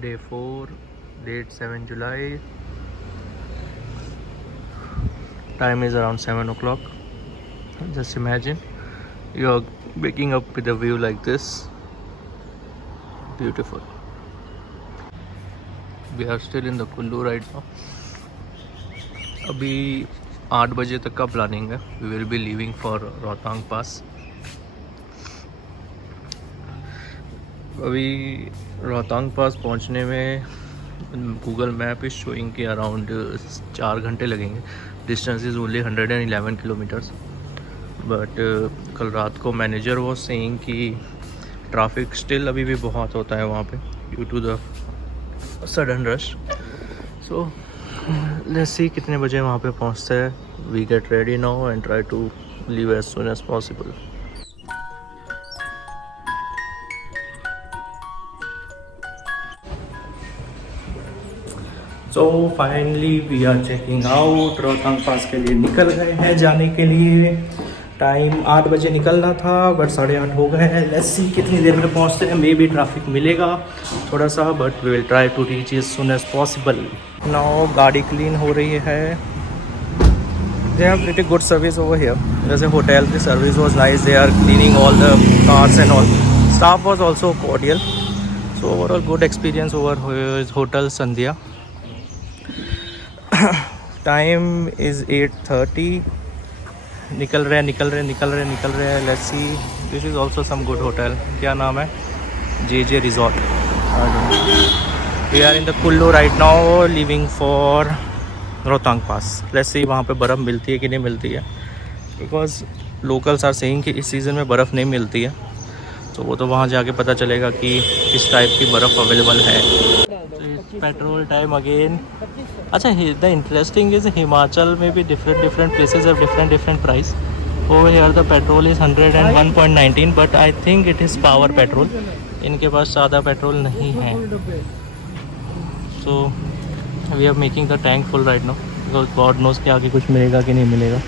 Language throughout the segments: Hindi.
Day 4, date 7 July. Time is around 7 o'clock. Just imagine you're waking up with a view like this. Beautiful. We are still in the Kullu right now. अभी 8 बजे तक का प्लानिंग है. We will be leaving for Rohtang पास. अभी रोहतांग पास पहुंचने में गूगल मैप इज शोइंग कि अराउंड 4 घंटे लगेंगे. Distance is only 111 kilometres. But कल रात को मैनेजर वो सेइंग कि ट्रैफिक स्टिल अभी भी बहुत होता है वहाँ पे due to the sudden rush. So let's see कितने बजे वहाँ पे पहुँचते हैं. We get ready now and try to leave as soon as possible. So finally we are checking out. Rohtang Pass के लिए निकल गए हैं जाने के लिए. टाइम 8 बजे निकलना था बट 8:30 हो गए हैं. लेट्स सी कितनी देर में पहुंचते हैं. मे बी ट्रैफिक मिलेगा थोड़ा सा but we will try to reach as soon as possible. Now गाड़ी क्लीन हो रही है. They have pretty good service over here. जैसे होटल की service was nice. They are cleaning all the cars and all. Staff was also cordial. So overall good experience over hotel Sandhya. Time is 8:30. निकल रहे हैं. Let's see. This is also some good hotel. क्या नाम है? JJ resort. We are in the Kullu right now living for Rohtang pass. Let's see वहाँ पे बर्फ़ मिलती है कि नहीं मिलती है. बिकॉज लोकल्स आर सेइंग कि इस सीज़न में बर्फ़ नहीं मिलती है. तो वो तो वहाँ जाके पता चलेगा कि किस टाइप की बर्फ़ अवेलेबल है. Petrol time again. अच्छा, द इंटरेस्टिंग इज हिमाचल में भी different places have different price. Over here the petrol is 101.19 but I think it is power petrol. इनके पास सादा पेट्रोल नहीं है. So we are making the tank full right now because god knows कि आगे कुछ मिलेगा कि नहीं मिलेगा.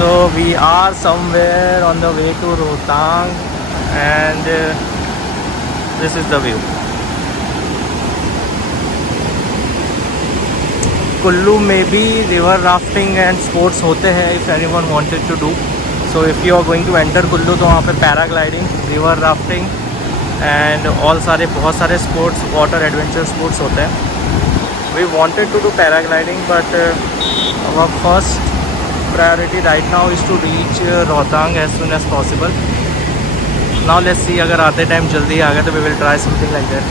So we are somewhere on the way to Rohtang and this is the view. Kullu में भी river rafting and sports होते हैं if anyone wanted to do. So if you are going to enter Kullu तो वहाँ पे paragliding, river rafting and all बहुत सारे sports, water adventure sports होते हैं. We wanted to do paragliding but our first priority right now is to reach Rohtang as soon as possible. Now let's see अगर आते टाइम जल्दी आ गए तो we will try something like that.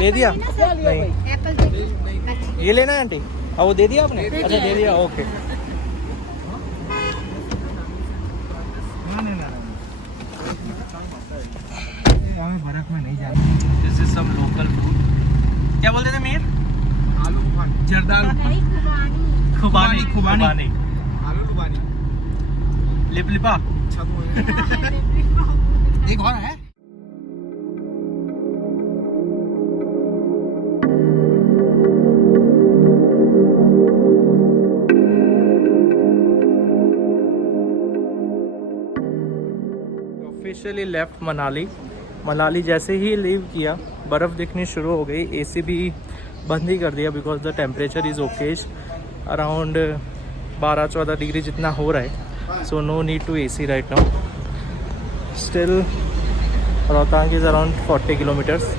दे दिया नहीं, ये लेना है आंटी? हाँ वो दे दिया आपने? अच्छा दे दिया, ओके। बर्फ में नहीं जाना। This is some local food. क्या बोलते थे मीर? आलू खुबानी, जर्दाल खुबानी, खुबानी, आलू लुबानी, लिपलिपा। एक और है। Officially left Manali. मनाली जैसे ही लीव किया बर्फ़ दिखनी शुरू हो गई। एसी भी बंद ही कर दिया because the temperature is okays around 12-14 degree जितना हो रहा है। So no need to AC right now. Still Rohtang is around 40 kilometres.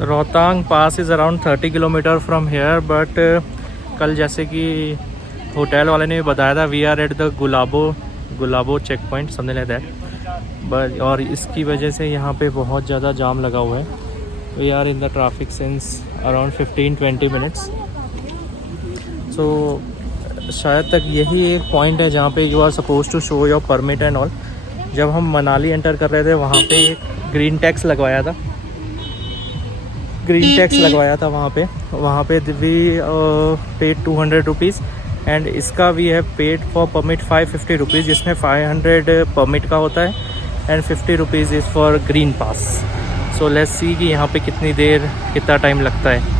Rohtang pass is around 30 kilometre from here but कल जैसे कि होटल वाले ने भी बताया था we are at the Gulaba check point something like that but और इसकी वजह से यहाँ पे बहुत ज़्यादा जाम लगा हुआ है। We are in the traffic since around 15-20 minutes. So शायद तक यही एक पॉइंट है जहाँ पे you are suppose to show your permit and all. जब हम मनाली एंटर कर रहे थे वहाँ पे एक ग्रीन टैक्स लगवाया था वहाँ पे वी पेड 200 रुपीज़ एंड इसका we have paid for permit 550 rupees, जिसमें 500 परमिट का होता है and 50 rupees is for green pass. So let's see कि यहाँ पे कितना टाइम लगता है।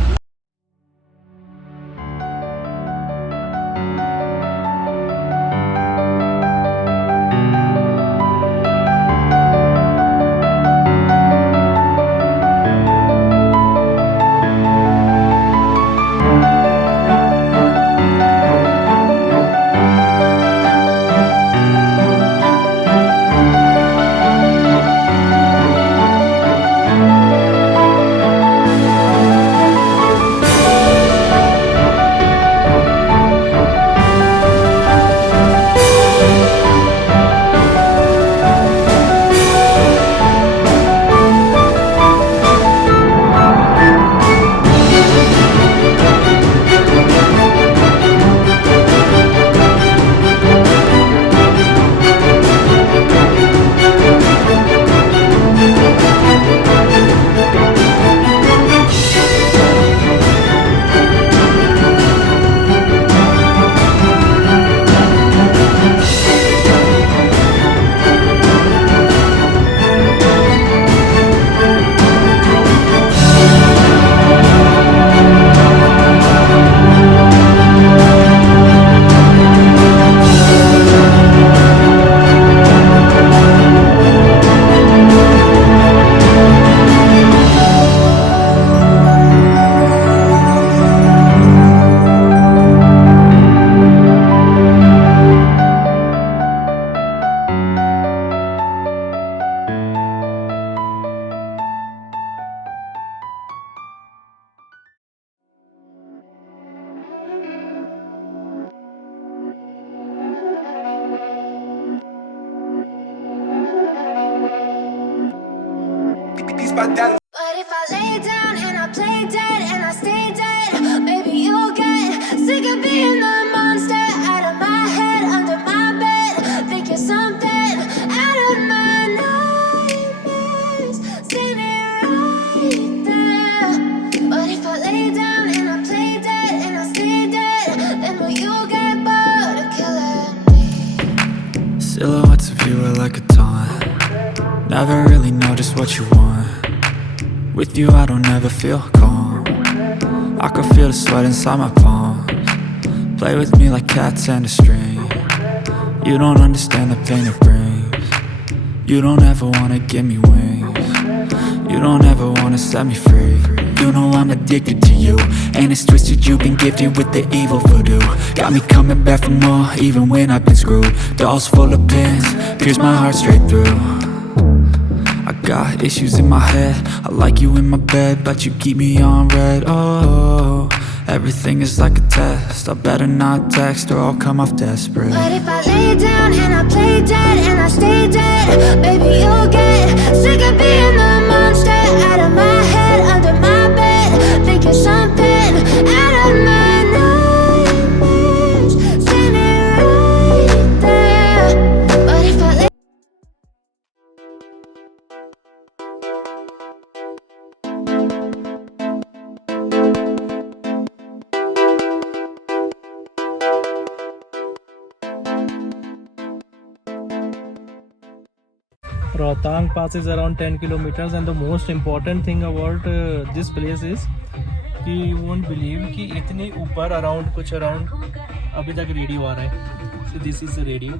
about that. But if I lay down and I play dead and I stay dead, maybe you'll get sick of being the monster out of my head, under my bed. Think you're something out of my nightmares, standing right there. But if I lay down and I play dead and I stay dead, then will you get bored of killing me? Silhouettes of you are like a taunt. Never really know just what you want. With you I don't ever feel calm. I can feel the sweat inside my palms. Play with me like cats and a string. You don't understand the pain it brings. You don't ever wanna give me wings. You don't ever wanna set me free. You know I'm addicted to you, and it's twisted, you've been gifted with the evil voodoo. Got me coming back for more, even when I've been screwed. Dolls full of pins, pierce my heart straight through. I got issues in my head, I like you in my bed, but you keep me on red. Oh, everything is like a test, I better not text or I'll come off desperate. But if I lay down and I play dead and I stay dead, baby you'll get sick of being the monster out of my head, under my bed. Think you're something out of my nightmares, standing right there. But if I lay Rohtang Pass is around 10 kilometers, and the most important thing about this place is कि you won't believe कि इतने ऊपर कुछ अराउंड अभी तक रेडियो आ रहा है. So this is the radio.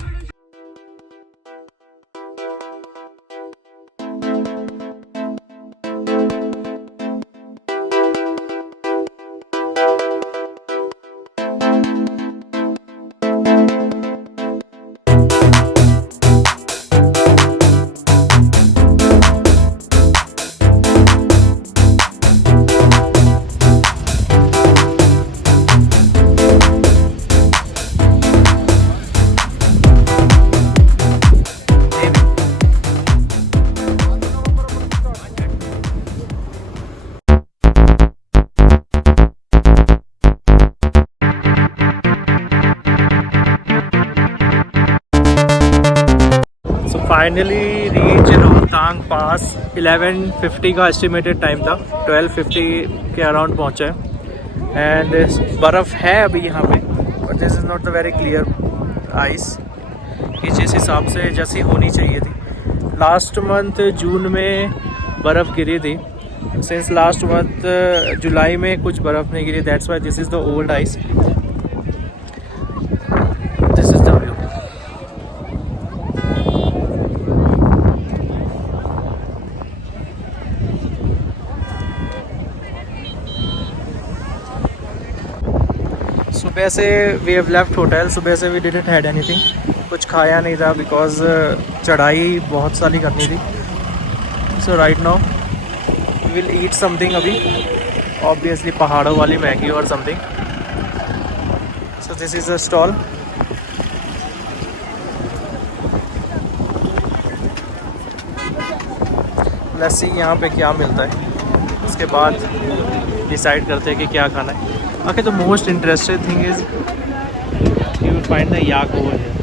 Finally reach Rohtang Pass. 11:50 का एस्टिमेटेड टाइम था, 12:50 के अराउंड पहुँचे. एंड बर्फ़ है अभी यहाँ पे, but this is not the very clear ice कि जिस हिसाब से जैसी होनी चाहिए थी. लास्ट मंथ जून में बर्फ़ गिरी थी. सिंस लास्ट मंथ जुलाई में कुछ बर्फ़ नहीं गिरी. That's why this is the old ice. This is the view. सुबह से वी हैव लेफ्ट होटल. सुबह से वी डिडंट हैड एनीथिंग. कुछ खाया नहीं था बिकॉज चढ़ाई बहुत सारी करनी थी. So right now we will eat something अभी. ऑब्वियसली पहाड़ों वाली मैगी और something. So this is a stall. Let's see यहाँ पे क्या मिलता है, उसके बाद डिसाइड करते हैं कि क्या खाना है. Okay, the most interesting thing is you will find the yak over here.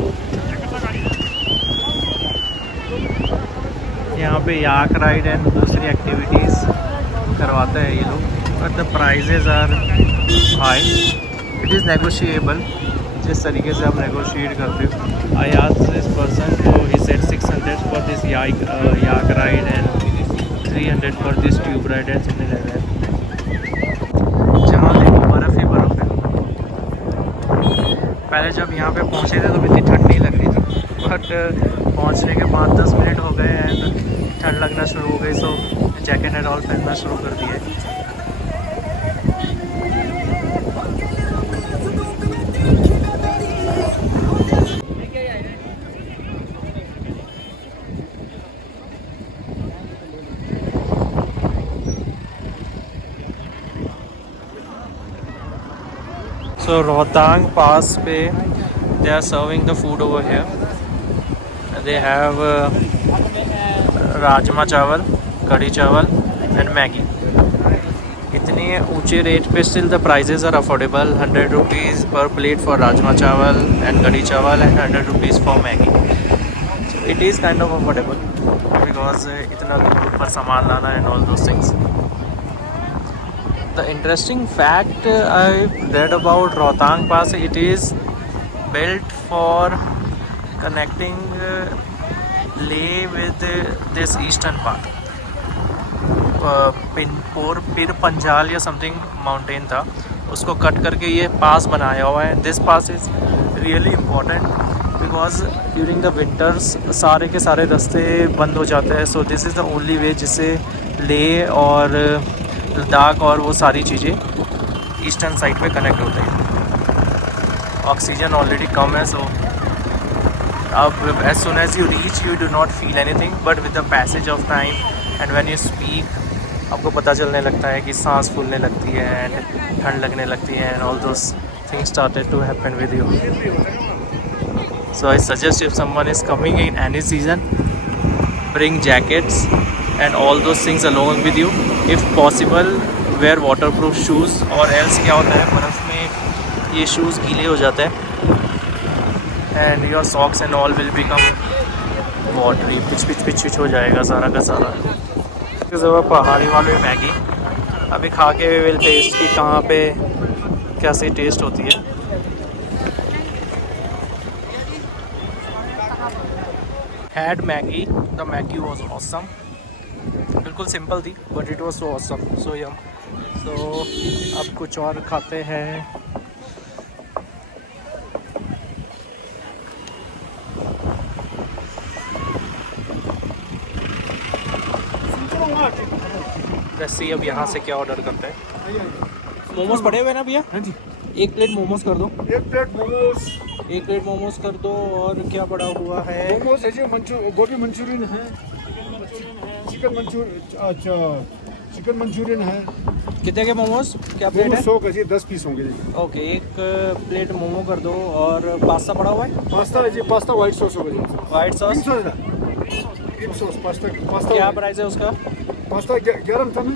यहाँ पे याक राइड एंड दूसरी एक्टिविटीज़ करवाते हैं ये लोग, but the prices are high. It is negotiable. जिस तरीके से आप नेगोशिएट करते हो. आई आस्क्ड दिस पर्सन, तो he said 600 for this yak ride and 300 for this tube ride and something like that. जहाँ देखो बर्फ़ ही बर्फ़ है. पहले जब यहाँ पे पहुँचे थे तो इतनी ठंड नहीं लग रही थी, बट पहुँचने के बाद 10 मिनट हो गए एंड ठंड लगना शुरू हो गई. सो जैकेट एंड ऑल पहनना शुरू कर दिए. So Rohtang Pass पे they are serving the food over here. They have rajma chawal, kadhi chawal, and Maggi. इतने ऊंचे रेट पे still the prices are affordable. 100 rupees per plate for rajma chawal and kadhi chawal and 100 rupees for Maggi. So it is kind of affordable because इतना दूर पर सामान लाना and all those things. The interesting fact I read about Rohtang pass, it is built for connecting Leh with this eastern part. Pir Panjal या समथिंग माउंटेन था, उसको कट करके ये पास बनाया हुआ है। This pass is really important because during the winters सारे के सारे रास्ते बंद हो जाते हैं। सो this is the only way जिससे लेह और लद्दाख और वो सारी चीज़ें ईस्टर्न साइड पे कनेक्ट होते हैं। ऑक्सीजन ऑलरेडी कम है, सो अब as soon as you reach you do not feel anything, but with the passage of time and when you speak आपको पता चलने लगता है कि सांस फूलने लगती है एंड ठंड लगने लगती है and all those things started to happen with you. So I suggest if someone is coming in any season, bring jackets and all those things along with you. If possible, wear waterproof shoes, और else क्या होता है बर्फ़ में ये शूज़ गीले हो जाते हैं and your socks and all will become watery, pitch हो जाएगा सारा का सारा। जब पहाड़ी वाले मैगी अभी खा के विल टेस्ट कि कहाँ पे कैसी टेस्ट होती है। Had Maggi, the Maggi was awesome. बिल्कुल सिंपल थी but it was so awesome, so yum. So अब कुछ और खाते हैं। रस्सी अब यहाँ से क्या ऑर्डर करते हैं। मोमोज पड़े हुए ना भैया? हाँ जी, एक प्लेट मोमोज कर दो। एक प्लेट मोमोज। एक प्लेट मोमोज कर दो। और क्या पड़ा हुआ है? मोमोज है जी, गोभी मंचूरियन है, चिकन मंचूरियन है। कितने के मोमोज? क्या प्लेट है? 100 का जी, 10 पीस होंगे जी। ओके, एक प्लेट मोमो कर दो। और पास्ता पड़ा हुआ है? पास्ता है जी, पास्ता व्हाइट सॉस होगा जी। White sauce? Cream sauce pasta. क्या प्राइस है उसका? पास्ता 11 था ना,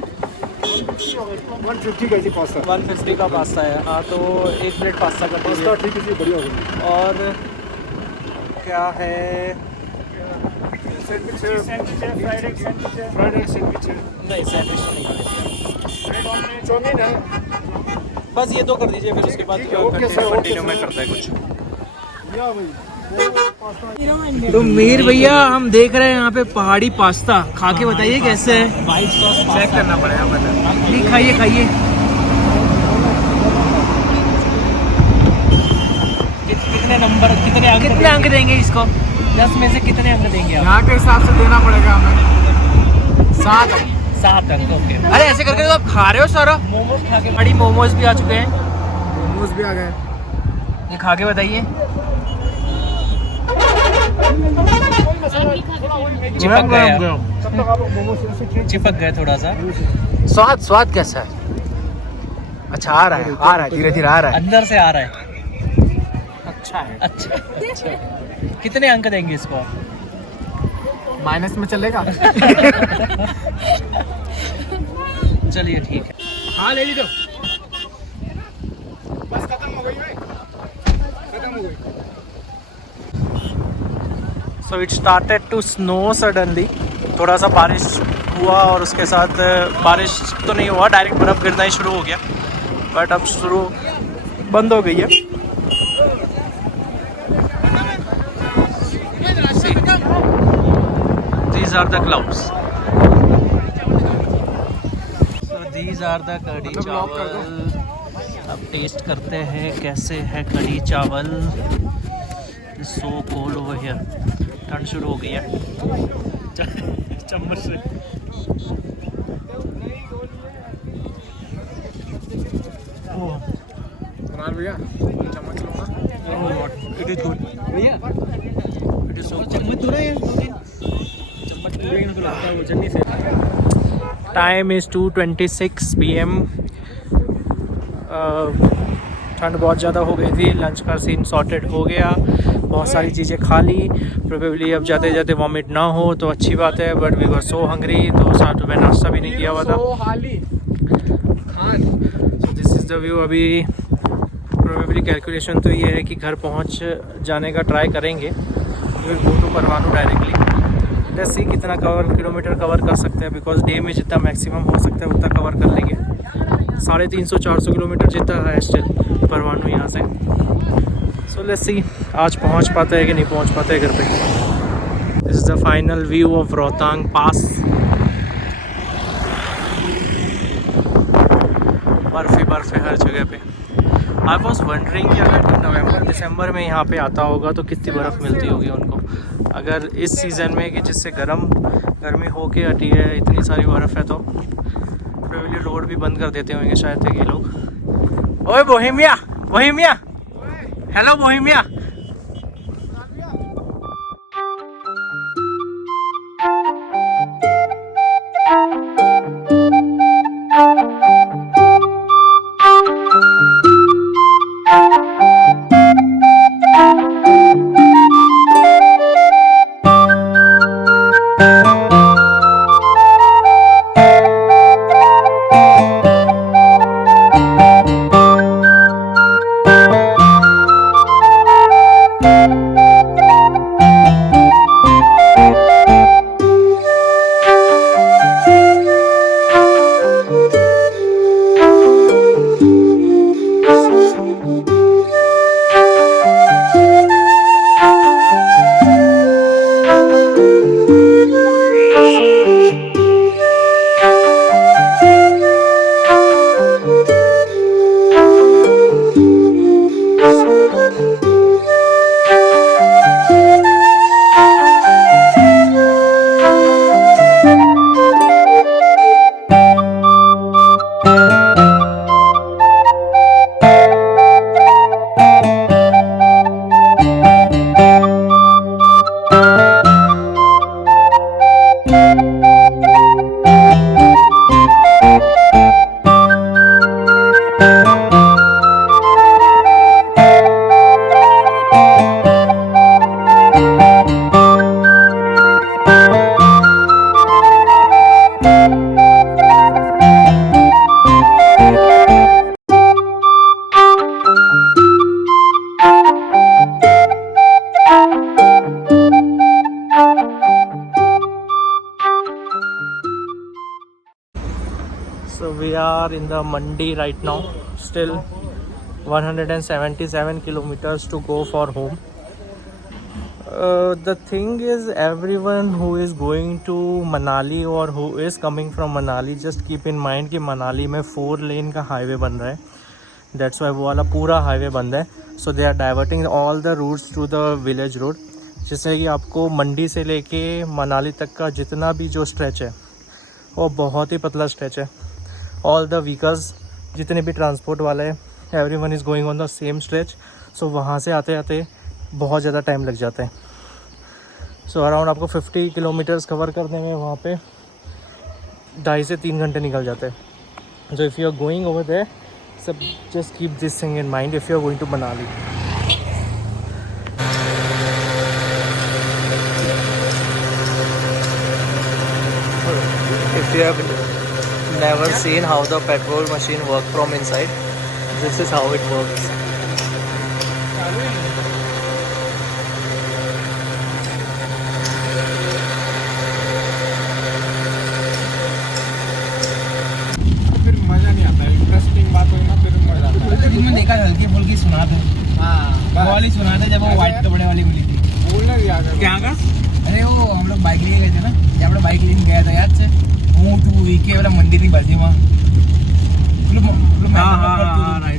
150 का जी पास्ता। 150 का पास्ता है। हाँ, तो एक प्लेट पास्ता कर पास्ता दीजिए। ठीक है जी, बढ़िया होगा। और क्या है? सैंडविच है, फ्राइड एग सैंडविच है। नहीं, सैंडविच तो नहीं खाने। चाउमीन है। बस ये दो कर दीजिए, फिर उसके बाद ठीक है, okay sir, okay continue sir. में करता है कुछ। या भाई तो मीर भैया, हम देख रहे हैं यहाँ पे पहाड़ी पास्ता, खा के बताइए कैसे है। वाइट सॉस चेक करना पड़ेगा पहले। नहीं, खाइए खाइए। कितने नंबर, कितने अंक देंगे इसको? 10 में से कितने अंक देंगे आप? यहाँ के हिसाब से देना पड़ेगा हमें 7 अंक। ओके। अरे ऐसे करके तो आप खा रहे हो सारा। मोमोज खा के पहाड़ी मोमोज भी आ चुके हैं, मोमोज भी आ गए। ये खा के बताइए। चिपक गया, तब तक आप मोमोज ऐसे खींच। चिपक गया थोड़ा सा। स्वाद कैसा है? अच्छा, आ रहा है धीरे धीरे आ रहा है। अंदर से आ रहा है। अच्छा है। अच्छा। कितने अंक देंगे इसको आप? माइनस में चलेगा। चलिए ठीक है। हाँ, ले लीजिए। बस खत्म हो गई भाई, खत्म हो गई। So it started to snow suddenly. थोड़ा सा बारिश हुआ और उसके साथ बारिश तो नहीं हुआ, डायरेक्ट बर्फ़ गिरना ही शुरू हो गया। बट अब शुरू बंद हो गई है। These are the clouds. So these are the कढ़ी चावल। अब टेस्ट करते हैं कैसे है कढ़ी चावल। सो कोल्ड ओवर हियर, ठंड शुरू हो गई है। चम्मच से भैया चम्मच लो ना। इट इज गुड भैया, इट इज सो चम्मच तो नहीं, चम्मच पूरे इनको लगता है वो चटनी से। Time is 2:26 PM। ठंड बहुत ज़्यादा हो गई थी। लंच का सीन सॉर्टेड हो गया। बहुत सारी चीज़ें खा ली। प्रोबेबली अब जाते जाते वॉमिट ना हो तो अच्छी बात है, but we were so hungry, तो 7 रुपये नाश्ता भी नहीं किया हुआ था। So this is the view. अभी प्रोबेबली कैलकुलेशन तो ये है कि घर पहुंच जाने का ट्राई करेंगे, फिर go to Parwanoo directly. Let's see कितना किलोमीटर कवर कर सकते हैं, बिकॉज डे में जितना मैक्सिमम हो सकता है उतना कवर कर लेंगे। 350-400 किलोमीटर जितना है स्टिल परवाणू यहाँ से। सो लेट्स सी आज पहुँच पाते हैं कि नहीं पहुँच पाते हैं घर पे। This is the final view of Rohtang Pass. बर्फ है हर जगह पे। आई वॉज वंडरिंग कि अगर नवंबर दिसंबर में यहाँ पे आता होगा तो कितनी बर्फ़ मिलती होगी उनको। अगर इस सीज़न में कि जिससे गर्मी होके हटी है, इतनी सारी बर्फ़ है, तो प्रोबेबली रोड भी बंद कर देते होंगे शायद ये लोग। ओए Bohemia, Bohemia, hello Bohemia. So we are in the Mandi right now. Still 177 kilometers to go for home. The thing is, everyone who is going to Manali or who is coming from Manali, just keep in mind कि मनाली में 4 लेन का हाईवे बन रहा है. That's why वो वाला पूरा हाईवे बंद है. So they are diverting all the routes to the village road, जिससे कि आपको मंडी से लेके मनाली तक का जितना भी जो स्ट्रेच है वो बहुत ही पतला स्ट्रेच है. All the vehicles, जितने भी ट्रांसपोर्ट वाले हैं, everyone is going on the same stretch. So वहाँ से आते आते बहुत ज़्यादा टाइम लग जाता है. सो अराउंड आपको 50 किलोमीटर्स कवर करने में वहाँ पे 2.5 से 3 घंटे निकल जाते हैं. So if you are going over there, सब just keep this thing in mind if you are going to Manali. If you have never seen how the petrol machine works from inside, this is how it works. फिर मजा नहीं आता. इंटरेस्टिंग बात हुई ना फिर मजा आता है. मैंने देखा हल्की फुल्की सुना दो. हाँ, वो वाली सुना दे जब वो व्हाइट कपड़े वाली मिली थी. बोलना भी आ गया. क्या का? अरे वो हम लोग बाइक लिए गए थे ना, जब हम लोग बाइक लेने गया था याद से, ऊँट वीके वाला मंदिर की बाजू में. हाँ राइट.